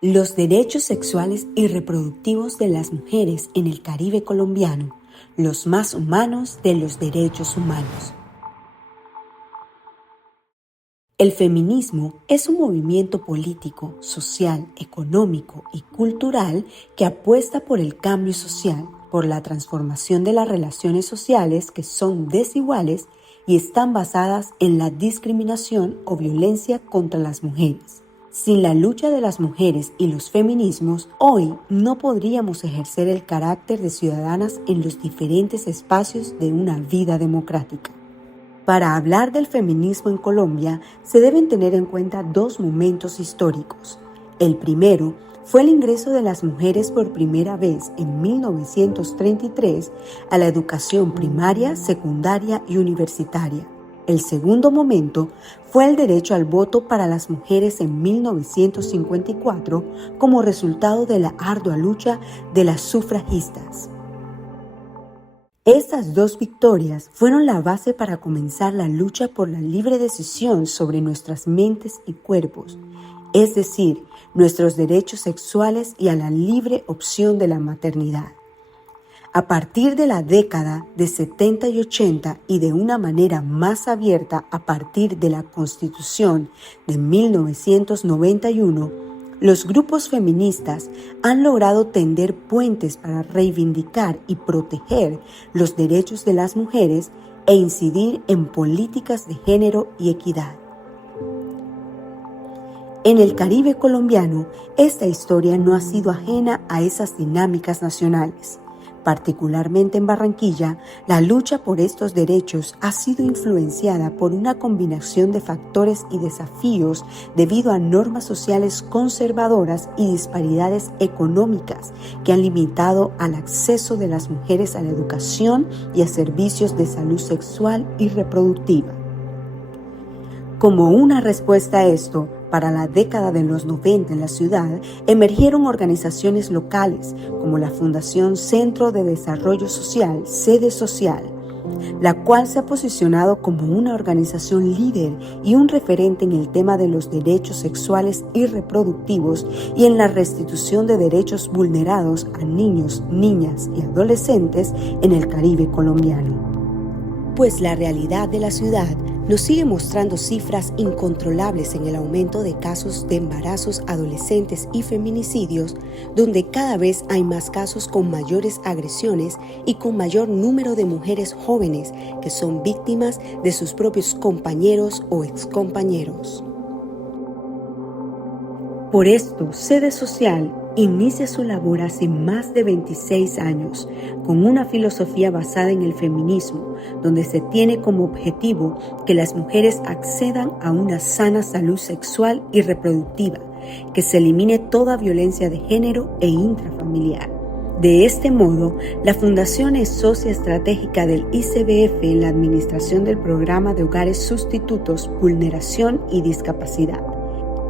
Los derechos sexuales y reproductivos de las mujeres en el Caribe colombiano, los más humanos de los derechos humanos. El feminismo es un movimiento político, social, económico y cultural que apuesta por el cambio social, por la transformación de las relaciones sociales que son desiguales y están basadas en la discriminación o violencia contra las mujeres. Sin la lucha de las mujeres y los feminismos, hoy no podríamos ejercer el carácter de ciudadanas en los diferentes espacios de una vida democrática. Para hablar del feminismo en Colombia, se deben tener en cuenta dos momentos históricos. El primero fue el ingreso de las mujeres por primera vez en 1933 a la educación primaria, secundaria y universitaria. El segundo momento fue el derecho al voto para las mujeres en 1954 como resultado de la ardua lucha de las sufragistas. Estas dos victorias fueron la base para comenzar la lucha por la libre decisión sobre nuestras mentes y cuerpos, es decir, nuestros derechos sexuales y a la libre opción de la maternidad. A partir de la década de 70 y 80 y de una manera más abierta a partir de la Constitución de 1991, los grupos feministas han logrado tender puentes para reivindicar y proteger los derechos de las mujeres e incidir en políticas de género y equidad. En el Caribe colombiano, esta historia no ha sido ajena a esas dinámicas nacionales. Particularmente en Barranquilla, la lucha por estos derechos ha sido influenciada por una combinación de factores y desafíos debido a normas sociales conservadoras y disparidades económicas que han limitado al acceso de las mujeres a la educación y a servicios de salud sexual y reproductiva. Como una respuesta a esto, para la década de los 90 en la ciudad, emergieron organizaciones locales como la Fundación Centro de Desarrollo Social, Sede Social, la cual se ha posicionado como una organización líder y un referente en el tema de los derechos sexuales y reproductivos y en la restitución de derechos vulnerados a niños, niñas y adolescentes en el Caribe colombiano. Pues la realidad de la ciudad nos sigue mostrando cifras incontrolables en el aumento de casos de embarazos adolescentes y feminicidios, donde cada vez hay más casos con mayores agresiones y con mayor número de mujeres jóvenes que son víctimas de sus propios compañeros o excompañeros. Por esto, Sede Social inicia su labor hace más de 26 años con una filosofía basada en el feminismo, donde se tiene como objetivo que las mujeres accedan a una sana salud sexual y reproductiva, que se elimine toda violencia de género e intrafamiliar. De este modo, la Fundación es socia estratégica del ICBF en la administración del Programa de Hogares Sustitutos, Vulneración y Discapacidad.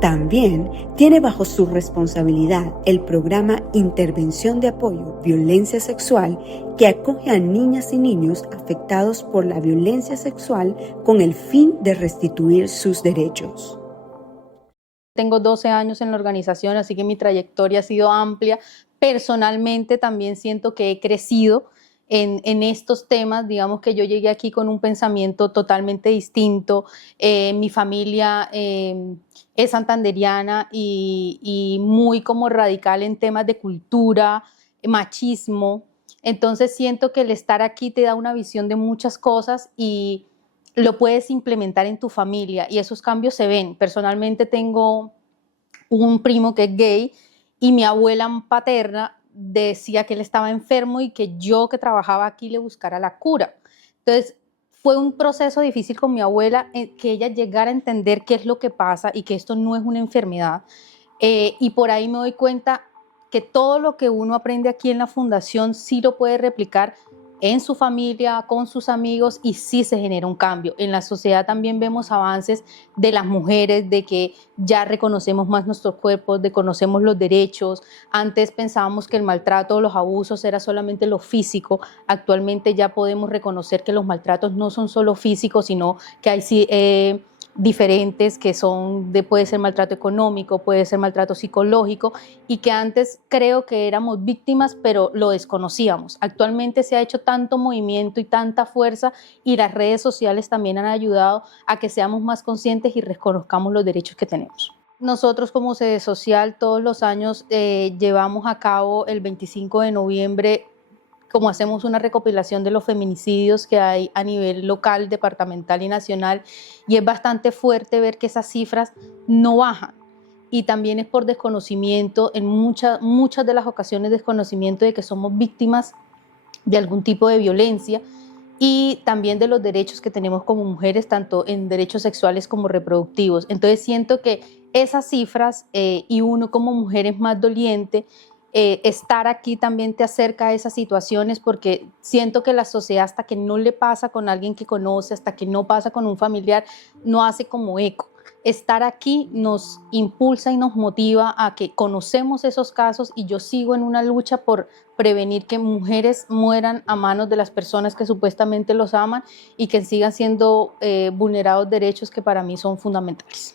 También tiene bajo su responsabilidad el programa Intervención de Apoyo Violencia Sexual, que acoge a niñas y niños afectados por la violencia sexual con el fin de restituir sus derechos. Tengo 12 años en la organización, así que mi trayectoria ha sido amplia. Personalmente también siento que he crecido en estos temas. Digamos que yo llegué aquí con un pensamiento totalmente distinto. Mi familia es santanderiana y muy como radical en temas de cultura, machismo. Entonces siento que el estar aquí te da una visión de muchas cosas y lo puedes implementar en tu familia y esos cambios se ven. Personalmente tengo un primo que es gay y mi abuela paterna decía que él estaba enfermo y que yo que trabajaba aquí le buscara la cura. Entonces fue un proceso difícil con mi abuela, que ella llegara a entender qué es lo que pasa y que esto no es una enfermedad. Y por ahí me doy cuenta que todo lo que uno aprende aquí en la fundación sí lo puede replicar en su familia, con sus amigos, y sí se genera un cambio. En la sociedad también vemos avances de las mujeres, de que ya reconocemos más nuestros cuerpos, de conocemos los derechos. Antes pensábamos que el maltrato o los abusos era solamente lo físico. Actualmente ya podemos reconocer que los maltratos no son solo físicos, sino que hay diferentes que son puede ser maltrato económico, puede ser maltrato psicológico y que antes creo que éramos víctimas pero lo desconocíamos. Actualmente se ha hecho tanto movimiento y tanta fuerza y las redes sociales también han ayudado a que seamos más conscientes y reconozcamos los derechos que tenemos. Nosotros como Sede Social todos los años llevamos a cabo el 25 de noviembre como hacemos una recopilación de los feminicidios que hay a nivel local, departamental y nacional, y es bastante fuerte ver que esas cifras no bajan. Y también es por desconocimiento, en muchas de las ocasiones desconocimiento de que somos víctimas de algún tipo de violencia y también de los derechos que tenemos como mujeres, tanto en derechos sexuales como reproductivos. Entonces siento que esas cifras y uno como mujer es más doliente. Estar aquí también te acerca a esas situaciones porque siento que la sociedad hasta que no le pasa con alguien que conoce, hasta que no pasa con un familiar, no hace como eco. Estar aquí nos impulsa y nos motiva a que conocemos esos casos y yo sigo en una lucha por prevenir que mujeres mueran a manos de las personas que supuestamente los aman y que sigan siendo vulnerados derechos que para mí son fundamentales.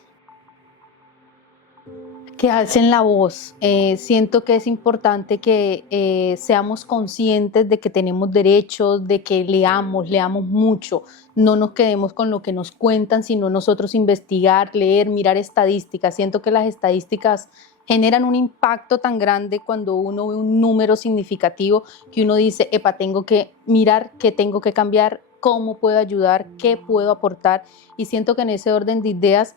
Que alcen la voz. Siento que es importante que seamos conscientes de que tenemos derechos, de que leamos mucho, no nos quedemos con lo que nos cuentan, sino nosotros investigar, leer, mirar estadísticas. Siento que las estadísticas generan un impacto tan grande cuando uno ve un número significativo que uno dice, epa, tengo que mirar qué tengo que cambiar, cómo puedo ayudar, qué puedo aportar. Y siento que en ese orden de ideas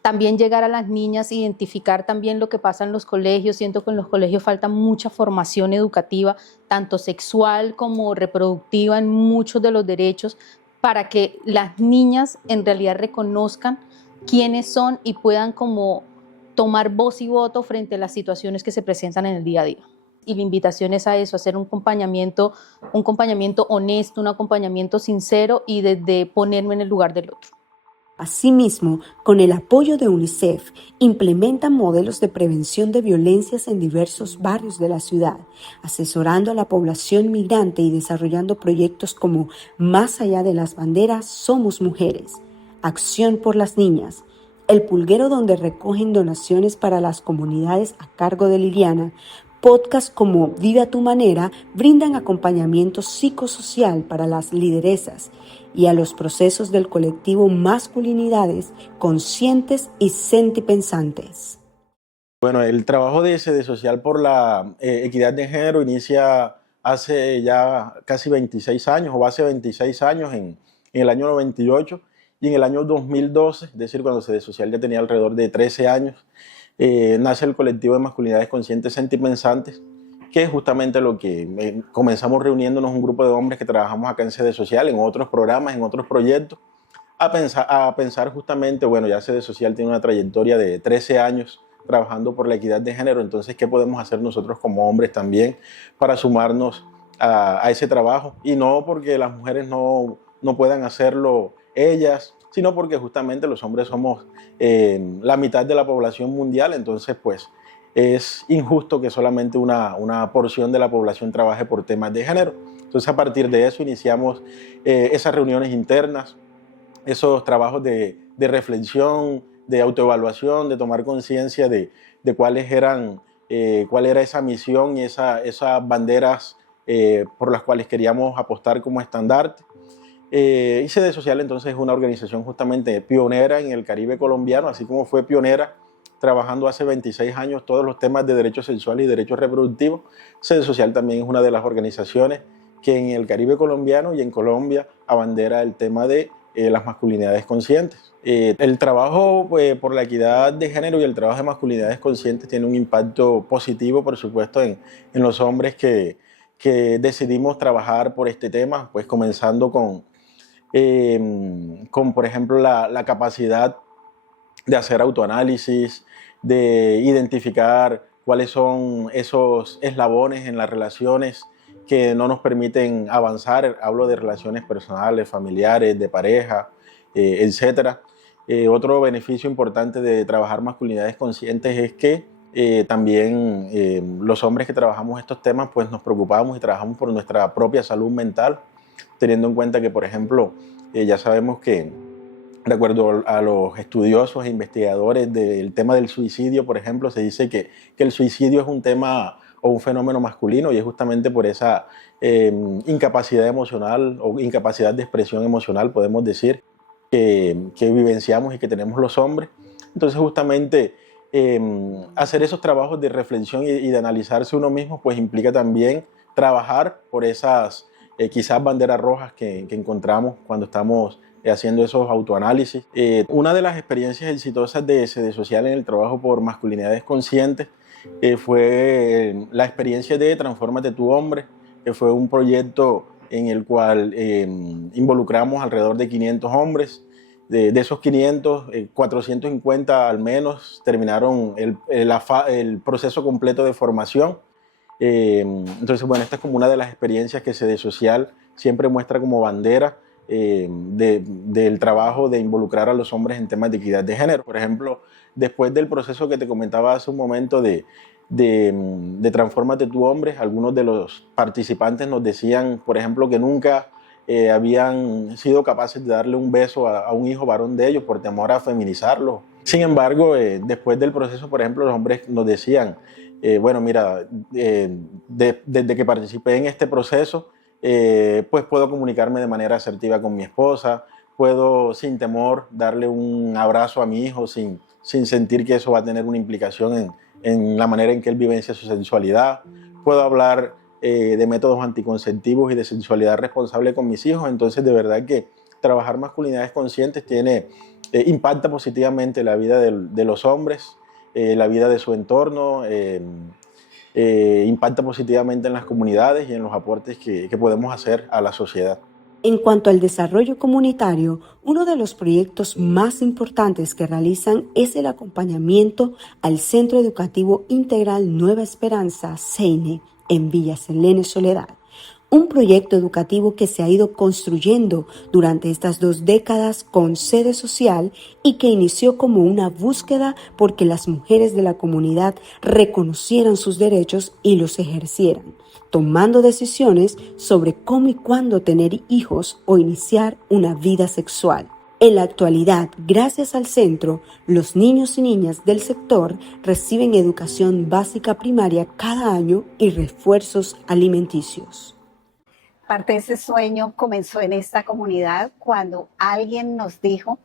también llegar a las niñas, identificar también lo que pasa en los colegios. Siento que en los colegios falta mucha formación educativa, tanto sexual como reproductiva en muchos de los derechos, para que las niñas en realidad reconozcan quiénes son y puedan como tomar voz y voto frente a las situaciones que se presentan en el día a día. Y la invitación es a eso, a hacer un acompañamiento honesto, un acompañamiento sincero y desde ponerme en el lugar del otro. Asimismo, con el apoyo de UNICEF, implementan modelos de prevención de violencias en diversos barrios de la ciudad, asesorando a la población migrante y desarrollando proyectos como Más allá de las banderas, somos mujeres, Acción por las niñas, El Pulguero, donde recogen donaciones para las comunidades a cargo de Liliana. Podcasts como Vive a tu manera brindan acompañamiento psicosocial para las lideresas y a los procesos del colectivo Masculinidades Conscientes y Sentipensantes. Bueno, el trabajo de Sede Social por la equidad de género inicia hace ya casi 26 años, o hace 26 años en el año 98, y en el año 2012, es decir, cuando Sede Social ya tenía alrededor de 13 años, nace el colectivo de Masculinidades Conscientes Sentipensantes, que es justamente lo que comenzamos reuniéndonos un grupo de hombres que trabajamos acá en Sede Social, en otros programas, en otros proyectos, a pensar justamente, bueno, ya Sede Social tiene una trayectoria de 13 años trabajando por la equidad de género, entonces, ¿qué podemos hacer nosotros como hombres también para sumarnos a ese trabajo? Y no porque las mujeres no puedan hacerlo ellas, sino porque justamente los hombres somos la mitad de la población mundial, entonces pues es injusto que solamente una porción de la población trabaje por temas de género. Entonces a partir de eso iniciamos esas reuniones internas, esos trabajos de reflexión, de autoevaluación, de tomar conciencia de cuál era esa misión y esas banderas por las cuales queríamos apostar como estandarte. Y Sede Social entonces es una organización justamente pionera en el Caribe colombiano, así como fue pionera trabajando hace 26 años todos los temas de derechos sexuales y derechos reproductivos. Sede Social también es una de las organizaciones que en el Caribe colombiano y en Colombia abandera el tema de las masculinidades conscientes. El trabajo por la equidad de género y el trabajo de masculinidades conscientes tiene un impacto positivo, por supuesto, en los hombres que decidimos trabajar por este tema, pues comenzando con por ejemplo, la capacidad de hacer autoanálisis, de identificar cuáles son esos eslabones en las relaciones que no nos permiten avanzar. Hablo de relaciones personales, familiares, de pareja, etc. Otro beneficio importante de trabajar masculinidades conscientes es que también los hombres que trabajamos estos temas pues nos preocupamos y trabajamos por nuestra propia salud mental, teniendo en cuenta que, por ejemplo, ya sabemos que De acuerdo a los estudiosos e investigadores del tema del suicidio, por ejemplo, se dice que el suicidio es un tema o un fenómeno masculino, y es justamente por esa incapacidad emocional o incapacidad de expresión emocional, podemos decir, que vivenciamos y que tenemos los hombres. Entonces justamente hacer esos trabajos de reflexión y de analizarse uno mismo pues implica también trabajar por esas quizás banderas rojas que encontramos cuando estamos haciendo esos autoanálisis. Una de las experiencias exitosas de SD Social en el trabajo por masculinidades conscientes fue la experiencia de Transfórmate tu hombre, que fue un proyecto en el cual involucramos alrededor de 500 hombres. De esos 500, 450 al menos terminaron el proceso completo de formación. Entonces, bueno, esta es como una de las experiencias que SD Social siempre muestra como bandera del trabajo de involucrar a los hombres en temas de equidad de género. Por ejemplo, después del proceso que te comentaba hace un momento de Transfórmate tu hombre, algunos de los participantes nos decían, por ejemplo, que nunca habían sido capaces de darle un beso a un hijo varón de ellos por temor a feminizarlo. Sin embargo, después del proceso, por ejemplo, los hombres nos decían, bueno, mira, desde que participé en este proceso, pues puedo comunicarme de manera asertiva con mi esposa, puedo sin temor darle un abrazo a mi hijo sin sentir que eso va a tener una implicación en la manera en que él vivencia su sensualidad, puedo hablar de métodos anticonceptivos y de sexualidad responsable con mis hijos. Entonces, de verdad que trabajar masculinidades conscientes impacta positivamente la vida de los hombres, la vida de su entorno, impacta positivamente en las comunidades y en los aportes que podemos hacer a la sociedad. En cuanto al desarrollo comunitario, uno de los proyectos más importantes que realizan es el acompañamiento al Centro Educativo Integral Nueva Esperanza, CEINE, en Villa Selene, Soledad. Un proyecto educativo que se ha ido construyendo durante estas 2 décadas con sede social y que inició como una búsqueda porque las mujeres de la comunidad reconocieran sus derechos y los ejercieran, tomando decisiones sobre cómo y cuándo tener hijos o iniciar una vida sexual. En la actualidad, gracias al centro, los niños y niñas del sector reciben educación básica primaria cada año y refuerzos alimenticios. Parte de ese sueño comenzó en esta comunidad cuando alguien nos dijo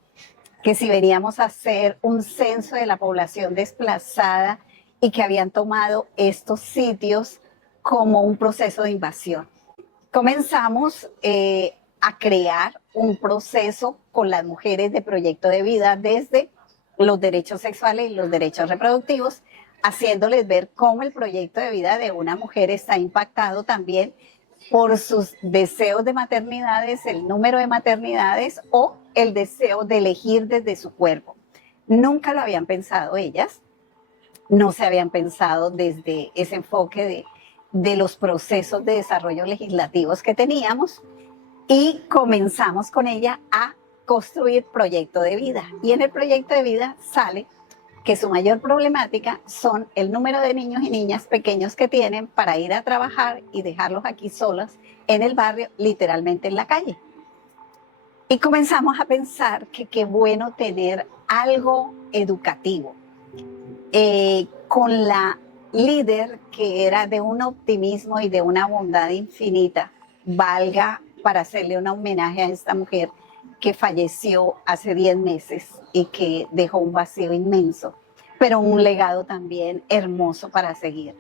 que si veníamos a hacer un censo de la población desplazada y que habían tomado estos sitios como un proceso de invasión. Comenzamos a crear un proceso con las mujeres de proyecto de vida desde los derechos sexuales y los derechos reproductivos, haciéndoles ver cómo el proyecto de vida de una mujer está impactado también por sus deseos de maternidades, el número de maternidades o el deseo de elegir desde su cuerpo. Nunca lo habían pensado ellas, no se habían pensado desde ese enfoque de los procesos de desarrollo legislativos que teníamos, y comenzamos con ella a construir proyecto de vida. Y en el proyecto de vida sale que su mayor problemática son el número de niños y niñas pequeños que tienen para ir a trabajar y dejarlos aquí solas en el barrio, literalmente en la calle. Y comenzamos a pensar que qué bueno tener algo educativo. Con la líder que era de un optimismo y de una bondad infinita, valga para hacerle un homenaje a esta mujer que falleció hace 10 meses y que dejó un vacío inmenso, pero un legado también hermoso para seguir.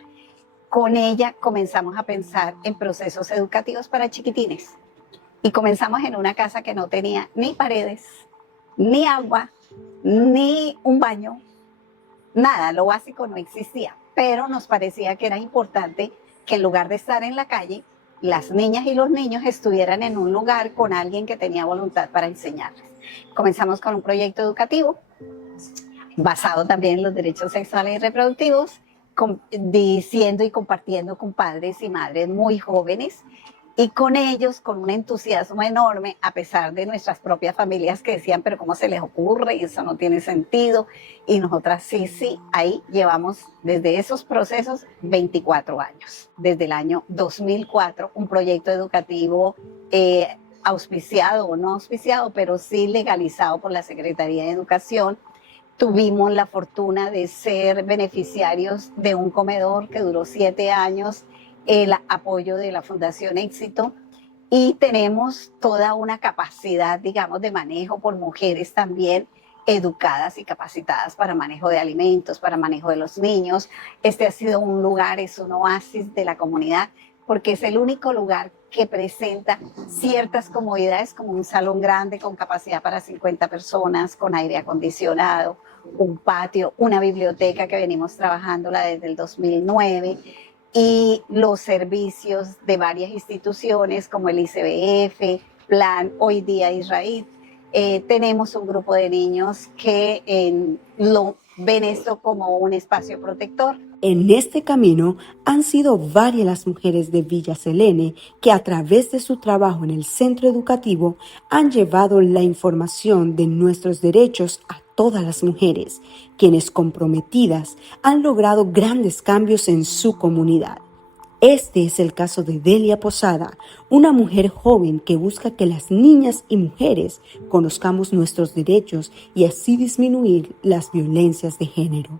Con ella comenzamos a pensar en procesos educativos para chiquitines y comenzamos en una casa que no tenía ni paredes, ni agua, ni un baño, nada, lo básico no existía, pero nos parecía que era importante que en lugar de estar en la calle, las niñas y los niños estuvieran en un lugar con alguien que tenía voluntad para enseñarles. Comenzamos con un proyecto educativo basado también en los derechos sexuales y reproductivos, diciendo y compartiendo con padres y madres muy jóvenes, y con ellos con un entusiasmo enorme, a pesar de nuestras propias familias que decían, pero ¿cómo se les ocurre? Y eso no tiene sentido. Y nosotras sí, ahí llevamos desde esos procesos 24 años. Desde el año 2004, un proyecto educativo auspiciado o no auspiciado, pero sí legalizado por la Secretaría de Educación. Tuvimos la fortuna de ser beneficiarios de un comedor que duró 7 años, el apoyo de la Fundación Éxito, y tenemos toda una capacidad, digamos, de manejo por mujeres también educadas y capacitadas para manejo de alimentos, para manejo de los niños. Este ha sido un lugar, es un oasis de la comunidad, porque es el único lugar que presenta ciertas comodidades como un salón grande con capacidad para 50 personas, con aire acondicionado, un patio, una biblioteca que venimos trabajándola desde el 2009, y los servicios de varias instituciones como el ICBF, Plan Hoy Día Israel. Tenemos un grupo de niños que lo ven esto como un espacio protector. En este camino han sido varias las mujeres de Villa Selene que a través de su trabajo en el centro educativo han llevado la información de nuestros derechos a todas las mujeres, quienes comprometidas han logrado grandes cambios en su comunidad. Este es el caso de Delia Posada, una mujer joven que busca que las niñas y mujeres conozcamos nuestros derechos y así disminuir las violencias de género.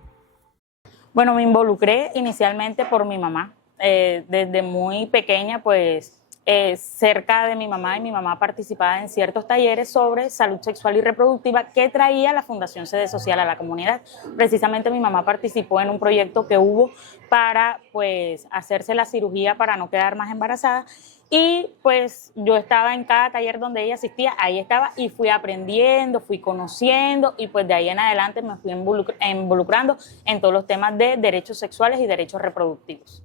Bueno, me involucré inicialmente por mi mamá. Desde muy pequeña, pues cerca de mi mamá participaba en ciertos talleres sobre salud sexual y reproductiva que traía la Fundación Sede Social a la comunidad. Precisamente mi mamá participó en un proyecto que hubo para pues hacerse la cirugía para no quedar más embarazada, y pues yo estaba en cada taller donde ella asistía, ahí estaba y fui aprendiendo, fui conociendo, y pues de ahí en adelante me fui involucrando en todos los temas de derechos sexuales y derechos reproductivos.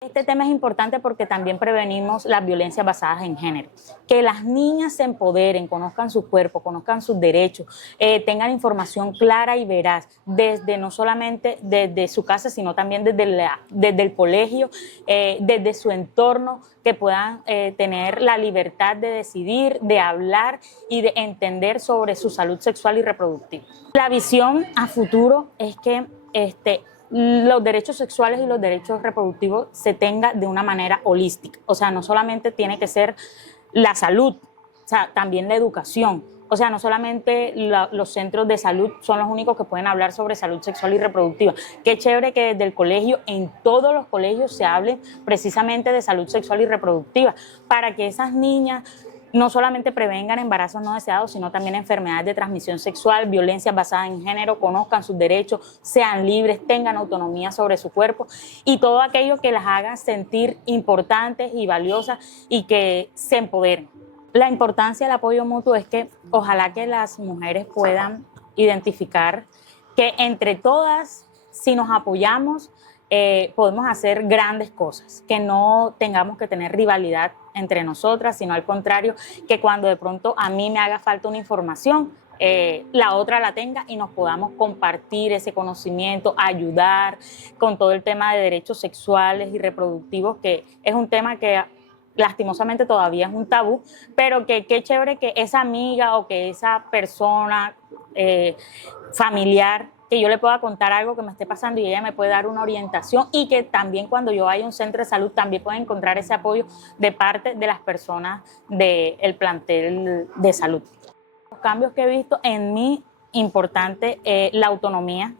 Este tema es importante porque también prevenimos las violencias basadas en género. Que las niñas se empoderen, conozcan su cuerpo, conozcan sus derechos, tengan información clara y veraz, desde no solamente desde su casa, sino también desde el colegio, desde su entorno, que puedan tener la libertad de decidir, de hablar y de entender sobre su salud sexual y reproductiva. La visión a futuro es que los derechos sexuales y los derechos reproductivos se tenga de una manera holística. O sea, no solamente tiene que ser la salud, o sea, también la educación. O sea, no solamente los centros de salud son los únicos que pueden hablar sobre salud sexual y reproductiva. Qué chévere que desde el colegio, en todos los colegios, se hable precisamente de salud sexual y reproductiva, para que esas niñas no solamente prevengan embarazos no deseados, sino también enfermedades de transmisión sexual, violencias basadas en género, conozcan sus derechos, sean libres, tengan autonomía sobre su cuerpo, y todo aquello que las haga sentir importantes y valiosas y que se empoderen. La importancia del apoyo mutuo es que ojalá que las mujeres puedan identificar que entre todas, si nos apoyamos, podemos hacer grandes cosas, que no tengamos que tener rivalidad entre nosotras, sino al contrario, que cuando de pronto a mí me haga falta una información, la otra la tenga y nos podamos compartir ese conocimiento, ayudar con todo el tema de derechos sexuales y reproductivos, que es un tema que lastimosamente todavía es un tabú, pero que qué chévere que esa amiga o que esa persona familiar, que yo le pueda contar algo que me esté pasando y ella me puede dar una orientación, y que también cuando yo vaya a un centro de salud también pueda encontrar ese apoyo de parte de las personas del plantel de salud. Los cambios que he visto en mí, importante, la autonomía,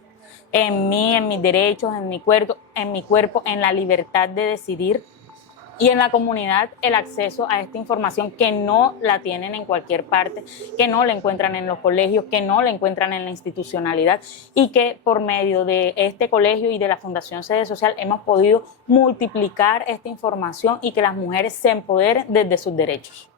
en mí, en mis derechos, en mi cuerpo, en la libertad de decidir, y en la comunidad el acceso a esta información que no la tienen en cualquier parte, que no la encuentran en los colegios, que no la encuentran en la institucionalidad, y que por medio de este colegio y de la Fundación Sede Social hemos podido multiplicar esta información y que las mujeres se empoderen desde sus derechos.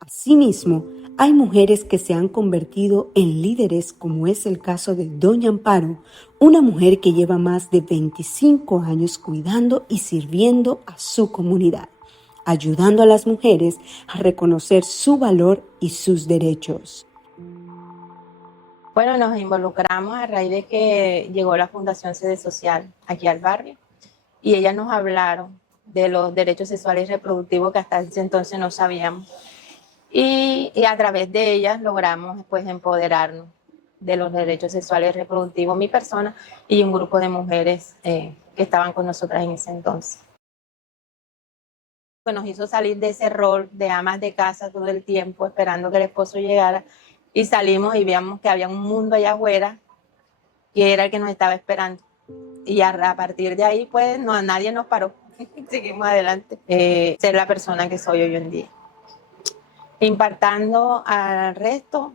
Asimismo, hay mujeres que se han convertido en líderes, como es el caso de Doña Amparo, una mujer que lleva más de 25 años cuidando y sirviendo a su comunidad, ayudando a las mujeres a reconocer su valor y sus derechos. Bueno, nos involucramos a raíz de que llegó la Fundación Sede Social aquí al barrio, y ellas nos hablaron de los derechos sexuales y reproductivos que hasta ese entonces no sabíamos. Y a través de ellas logramos pues empoderarnos de los derechos sexuales y reproductivos, mi persona y un grupo de mujeres que estaban con nosotras en ese entonces. pues nos hizo salir de ese rol de amas de casa todo el tiempo esperando que el esposo llegara, y salimos y veíamos que había un mundo allá afuera que era el que nos estaba esperando. Y a partir de ahí, pues no, nadie nos paró. Seguimos adelante. Ser la persona que soy hoy en día. Impactando al resto,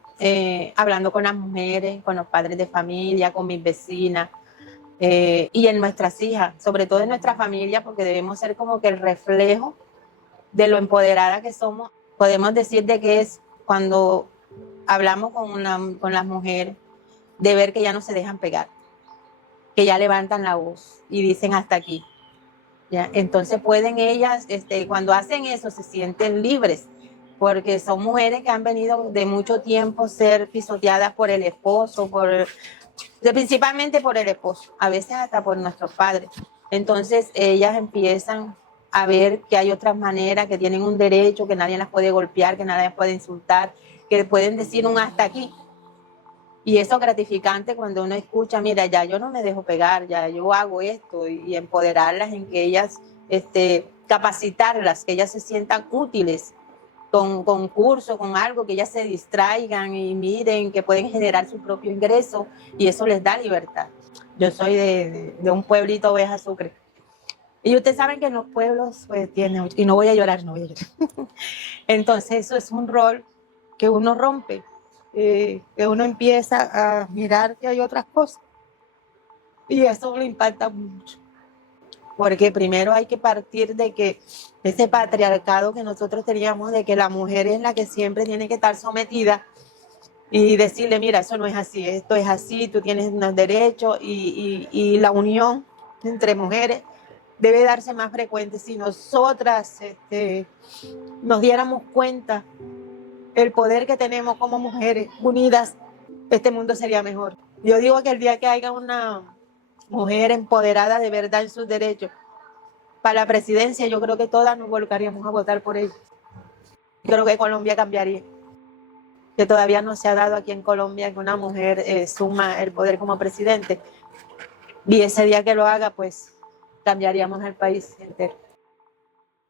hablando con las mujeres, con los padres de familia, con mis vecinas, y en nuestras hijas, sobre todo en nuestra familia, porque debemos ser como que el reflejo de lo empoderada que somos. Podemos decir de que es cuando hablamos con las mujeres, de ver que ya no se dejan pegar, que ya levantan la voz y dicen hasta aquí. ¿Ya? Entonces pueden ellas, cuando hacen eso, se sienten libres, porque son mujeres que han venido de mucho tiempo ser pisoteadas por el esposo, principalmente por el esposo, a veces hasta por nuestros padres. Entonces ellas empiezan a ver que hay otras maneras, que tienen un derecho, que nadie las puede golpear, que nadie las puede insultar, que pueden decir un hasta aquí. Y eso es gratificante cuando uno escucha, mira, ya yo no me dejo pegar, ya yo hago esto, y empoderarlas en que ellas, capacitarlas, que ellas se sientan útiles con cursos, con algo, que ellas se distraigan y miren que pueden generar su propio ingreso, y eso les da libertad. Yo soy de un pueblito Oveja Sucre. Y ustedes saben que en los pueblos pues tienen, y no voy a llorar. Entonces eso es un rol que uno rompe, que uno empieza a mirar que hay otras cosas. Y eso le impacta mucho. Porque primero hay que partir de que ese patriarcado que nosotros teníamos, de que la mujer es la que siempre tiene que estar sometida, y decirle, mira, eso no es así, esto es así, tú tienes unos derechos, y la unión entre mujeres debe darse más frecuente. Si nosotras nos diéramos cuenta el poder que tenemos como mujeres unidas, este mundo sería mejor. Yo digo que el día que haya una mujer empoderada de verdad en sus derechos para la presidencia, yo creo que todas nos volcaríamos a votar por ella. Creo que Colombia cambiaría. Que todavía no se ha dado aquí en Colombia que una mujer suma el poder como presidente. Y ese día que lo haga, pues cambiaríamos el país entero.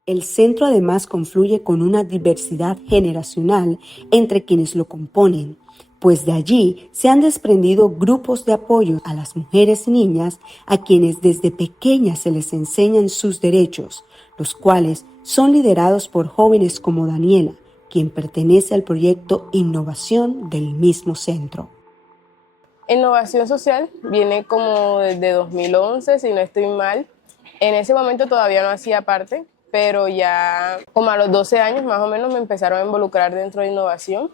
El centro además confluye con una diversidad generacional entre quienes lo componen, pues de allí se han desprendido grupos de apoyo a las mujeres y niñas a quienes desde pequeñas se les enseñan sus derechos, los cuales son liderados por jóvenes como Daniela, quien pertenece al proyecto Innovación del mismo centro. Innovación social viene como desde 2011, si no estoy mal. En ese momento todavía no hacía parte, pero ya como a los 12 años más o menos me empezaron a involucrar dentro de innovación,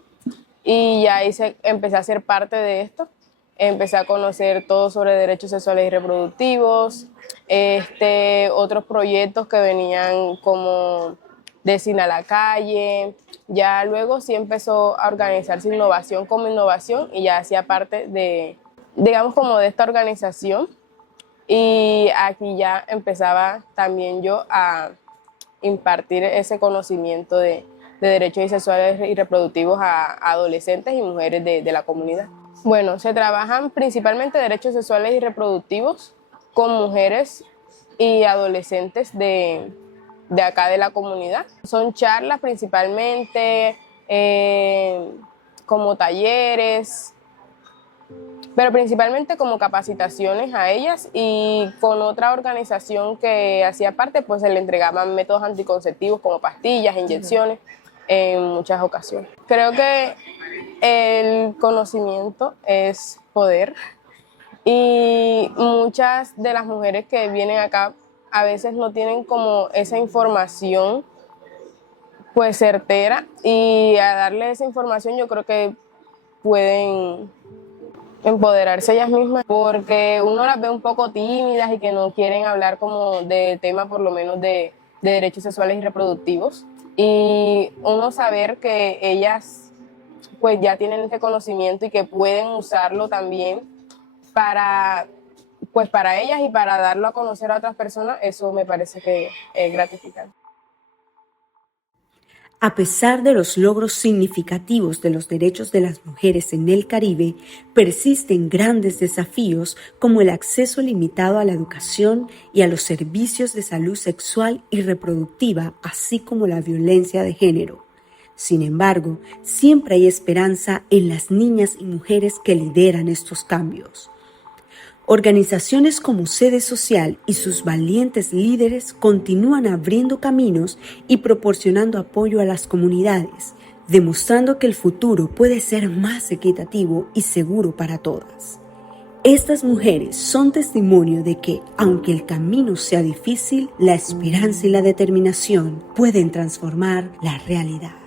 y ya empecé a ser parte de esto. Empecé a conocer todo sobre derechos sexuales y reproductivos, otros proyectos que venían como de Cine a la Calle. Ya luego sí empezó a organizarse innovación como innovación, y ya hacía parte de, digamos, como de esta organización. Y aquí ya empezaba también yo a impartir ese conocimiento de derechos sexuales y reproductivos a adolescentes y mujeres de la comunidad. Bueno, se trabajan principalmente derechos sexuales y reproductivos con mujeres y adolescentes de acá de la comunidad. Son charlas principalmente, como talleres, pero principalmente como capacitaciones a ellas, y con otra organización que hacía parte, pues se le entregaban métodos anticonceptivos como pastillas, inyecciones, en muchas ocasiones. Creo que el conocimiento es poder, y muchas de las mujeres que vienen acá a veces no tienen como esa información pues certera, y a darle esa información yo creo que pueden empoderarse ellas mismas, porque uno las ve un poco tímidas y que no quieren hablar como de temas por lo menos de derechos sexuales y reproductivos, y uno saber que ellas pues ya tienen este conocimiento y que pueden usarlo también para ellas y para darlo a conocer a otras personas, eso me parece que es gratificante. A pesar de los logros significativos de los derechos de las mujeres en el Caribe, persisten grandes desafíos como el acceso limitado a la educación y a los servicios de salud sexual y reproductiva, así como la violencia de género. Sin embargo, siempre hay esperanza en las niñas y mujeres que lideran estos cambios. Organizaciones como Sede Social y sus valientes líderes continúan abriendo caminos y proporcionando apoyo a las comunidades, demostrando que el futuro puede ser más equitativo y seguro para todas. Estas mujeres son testimonio de que, aunque el camino sea difícil, la esperanza y la determinación pueden transformar la realidad.